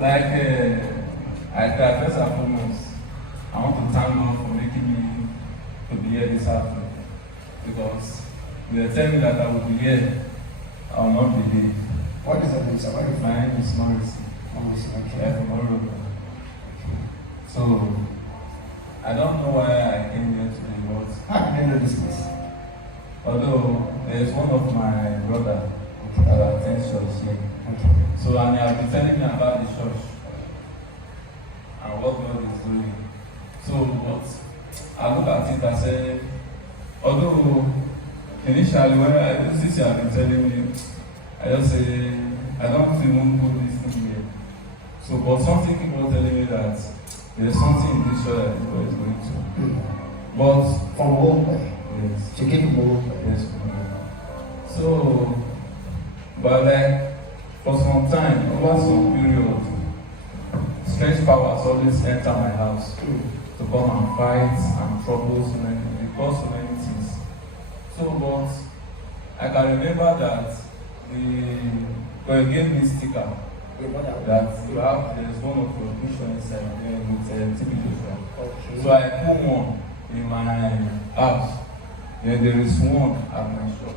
Like, first and foremost, I want to thank God for making me to be here this afternoon. Because they were telling me that I would be here, I will not be here. What is your name, sir? What is My name is Morris. okay. From Morocco. So, I don't know why I came here today, but How did you know this place? although there is one of my brother that attends church here. Okay. So, and he has been telling me about the church and what God is doing. So, but I look at it and say, although initially when since you have been telling me, I just say, I don't even put this thing here. So, but something keep on telling me that there's something in this church that God is going to. But From home, yes. she came from home. Yes. So, but like for some time, over some period, strange powers always enter my house to come and fight and trouble so many, because so many things. So, but I can remember that God gave me sticker that you have, there is one of your picture inside with TB Joshua. Okay. So I put one in my house. Then there is one at my shop.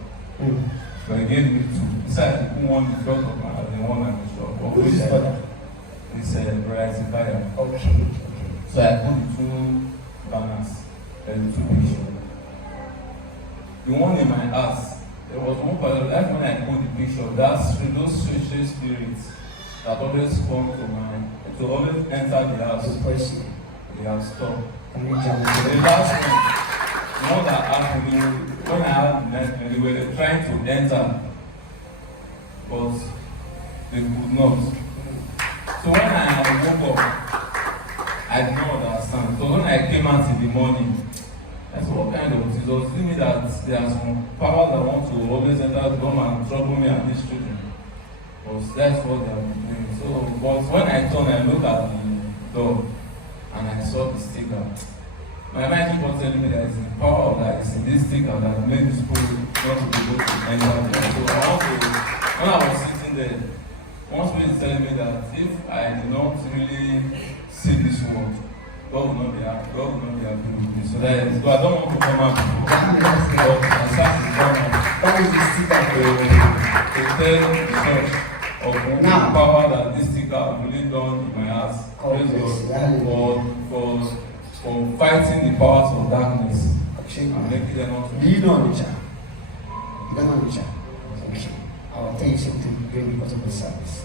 So I gave me two. Besides, I put one in front of my house and one at my shop. Who is this brother? It's Brian Fire. Okay. So I put the two banners and the two pictures. The one in my house, there was one part of life when I put the picture, those strange spirits that always come to always enter the house. They have stopped. The last one that happened, when I had the nightmare, they were trying to enter, but they could not. So when I woke up, I did not understand. So when I came out in the morning, I said, what kind of it? It was telling me that there are some powers that want to always enter to come and trouble me and these children. Because that's what they have been doing. So, but when I turned, I looked at the door and I saw the sticker. My mind kept on telling me that it's the power of that, it's in this sticker that made this school not to be able to enter. So when I was sitting there, one spirit is telling me that if I did not really see this word, God will not be happy. God will not be happy with me. So that is, but I don't want to come out before. But I start to come out. That is the sticker. To tell the church of the power that this sticker really done in my house. Praise God for fighting the powers of darkness and making them not to. Do you know Onitsha? You don't know Onitsha? Okay. I'll tell you something very because of the service.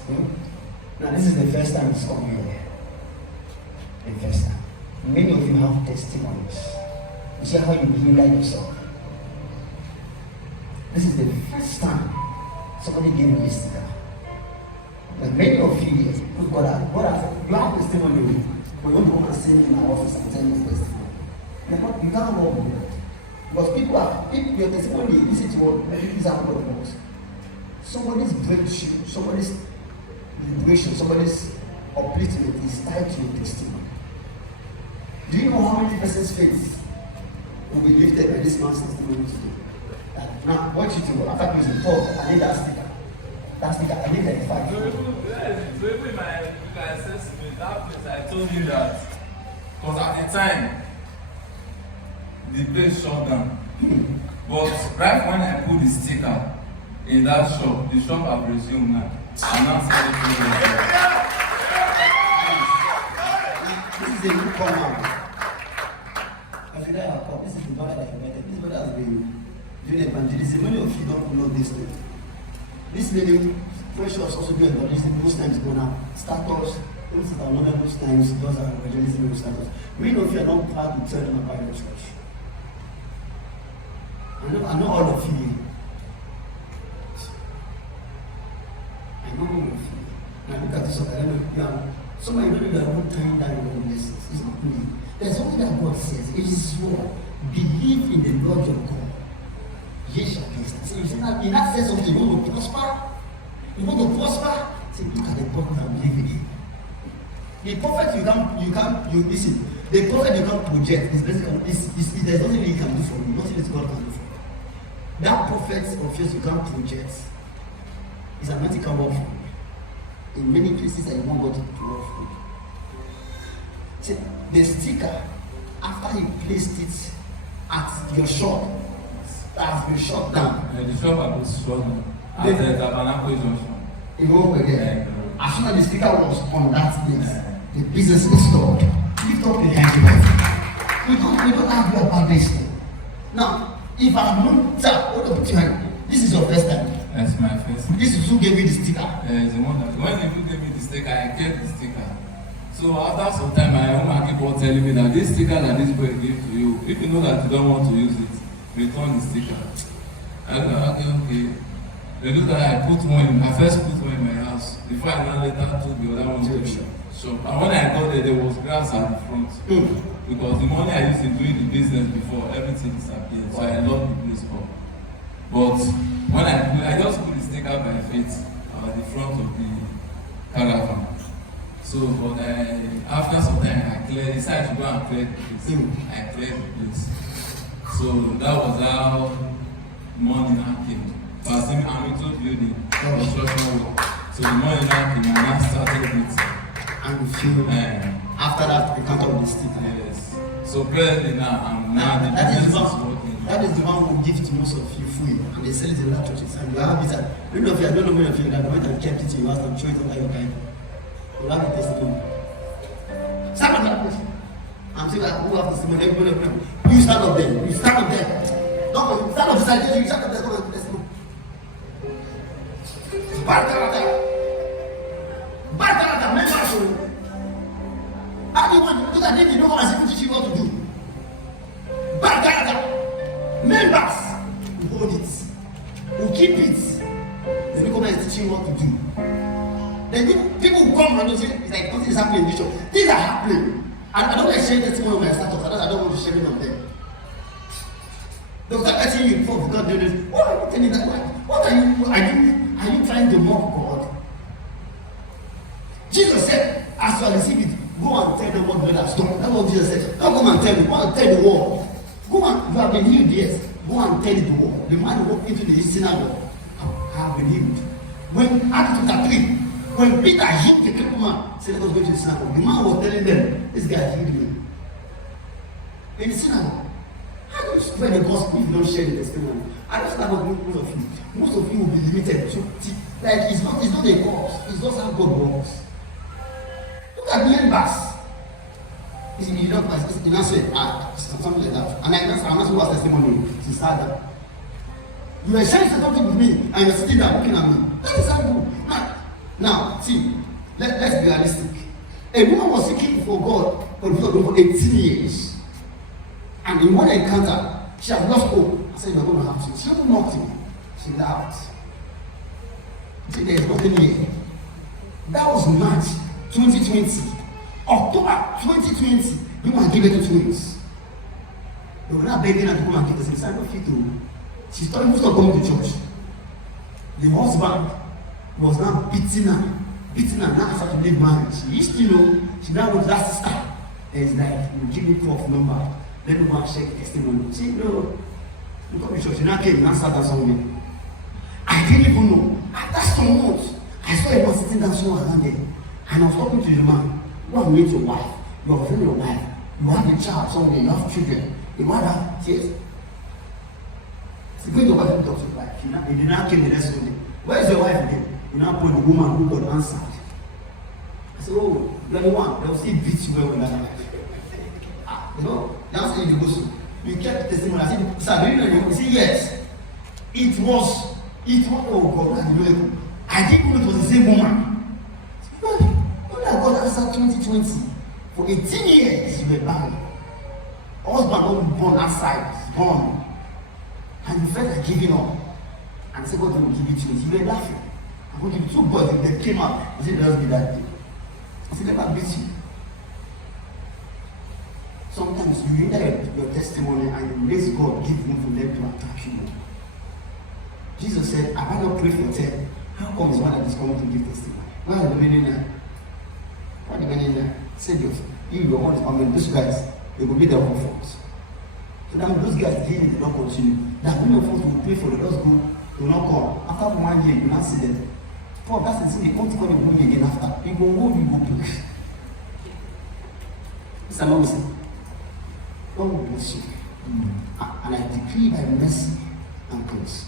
Now, this is the first time it's coming here. The first time. Many of you have testimonies. You see how you hinder yourself. This is the first time somebody gave me this sticker. Like many of you, God has, you have testimony, but you want to come and send in our office and tell me testimony. You can't work with that. Because your testimony, listen to what this is how God works. Somebody's breakthrough, somebody's liberation, somebody's upliftment is tied to your testimony. Do you know how many persons' faith will be lifted by this man's testimony today? Now, what you do, after using talk, I need that sticker. That sticker, I need that fact. So even my assessment, that place, I told you that, because at the time, the place shut down. But right when I put the sticker in that shop, the shop have resumed now. I'm not saying this is a new command. This is the brother that invited. This brother has been doing evangelism. Many of you don't know this thing. This lady, Precious, also doing evangelism. Most times go now. Status, most times does evangelism with status. Many of you are not proud to tell them about your church. I know all of you. I know all of you. Now look at this. I don't know. Somebody know you are not tying down your own blessings. It's not me. There's something that God says. It is sworn. Believe in the Lord your God. Ye shall be established. So you see that in that sense of you want to prosper. You want to prosper. Say, look at the prophet and believe in him. The prophet you listen. The prophet you can't project is basically there's nothing he can do for you. Nothing that God can do for you. That prophet of yours you can't project is a magical work for you. in many places that you want God to work for. See, the sticker, after you placed it at your shop, that has been shut down. And the shop has been shut down. At the Tabernacle Junction. You know, again, as soon as the sticker was on that place, the business is stopped. Lift up your hands. We don't have your bad business. Now, if I'm not, sir, hold up your hand. This is your first time. That's my first time. This is who gave me the sticker. It's the one that when you gave me the sticker, I kept the sticker. So after some time, my own keep on telling me that this sticker that this boy gave to you, if you know that you don't want to use it, return the sticker. I go, okay. They look that I first put one in my house before I now later took the other one to the shop. And when I got there was grass at the front. Because the money I used to do the business before, everything disappeared. So I locked the place up. But when I just put the sticker by faith at the front of the caravan. So, but after some time, I decided to go and clear the place. I cleared the place. So that was how money now came. But I'm into building construction work. So the money now came and I started it. And you feel after that you can't talk the sticker. Yes. So presently now the business is working. That is the one who gives to most of you free and they sell it in other churches. And you have it at I don't know many of you that went and kept it in your house and throw it under your Bible. You have a testimony. Stand up that person. I'm saying that who have testimony, everybody. You stand up there. You stand up there. Don't stand up this side, you stand up there, go to the testimony. Bad character. Bad character, members. How do you want to do that? Then you know what I'm teaching you what to do. Bad character. Members who hold it, who keep it. Then you come and teach you what to do. Then people who come and say, it's like nothing is happening in this church. Things are happening. And I don't like sharing testimony on my status. I don't want to share it on them. They'll start asking you before God do this. What are you telling that? What are you trying to mock God? Jesus said, as you receive it, go and tell them what God has done. That's what Jesus said. Don't come and tell me. Go and tell the world. Go and, you have been healed, yes. Go and tell the world. The man who walked into the synagogue have been healed. When Acts chapter 3, when Peter healed the crippled man, said, let us go to the synagogue. The man was telling them, this guy healed me. In the synagogue. How do you spread the gospel if you don't share the testimony? I don't know about most of you. Most of you will be limited to like it's not a course, it's just how God works. Look at members. You don't say something like that. And I'm not who has testimony. She said that. You were sharing something with me and you're sitting there looking at me. That is how good. Now, see, let's be realistic. A woman was seeking for God for 18 years. And in one encounter, she had lost hope. I said, you're going to have to. She never knocked him. She laughed. She said, there's nothing here. That was March 2020. October 2020, you can give it to twins. They were not begging her to come and give the same sign of it. She started to stop coming to church. The husband was now beating her now after to leave marriage. She used to know, she now wants that sister. There's like, you give me proof number. Let me go and check testimony. See, no, you come to church, you now came and sat down somewhere. I didn't even know. After some months, I saw a man sitting down somewhere around there. And I was talking to the man. You have met your wife. You have friend your wife. You have a child somewhere. You have children. The mother says, going to talk to your wife. He did not came the next Sunday. Where is your wife again? You now put the woman who got answered. I said, oh, you're the one. They'll see beat you well with that wife. You know, that's how you go so. You kept testimony. I said, sir, do you know? You say, yes. It was, oh God, I didn't know it was the same woman. God answered 2020. For 18 years, you were married. Husband not born outside, born. And you felt like giving up. And said, God will give it to you. You were laughing. I'm going to give you 2 boys. They came out. I said, let's be that day. I said, never beat you. Sometimes you hear your testimony and you raise God, give room for them to attack you. Jesus said, I will not pray for 10. How come is one that is coming to give testimony? Why are the men in there? Why are the men in there? Said you want to come those guys, they will be their comfort. So that when those guys healing, they don't continue. That many of us will pray for the just go, do not come. After 1 year, you will not see them. For that's the only call you again after. You go home, you go play. Someone will say, God will bless you. And I decree by mercy and grace,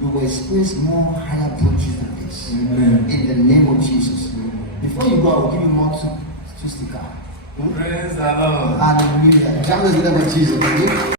you will experience more higher approaches than this. Amen. In the name of Jesus. Before you go, I will give you more to stick out. Praise the Lord. Hallelujah. Jam the name of Jesus.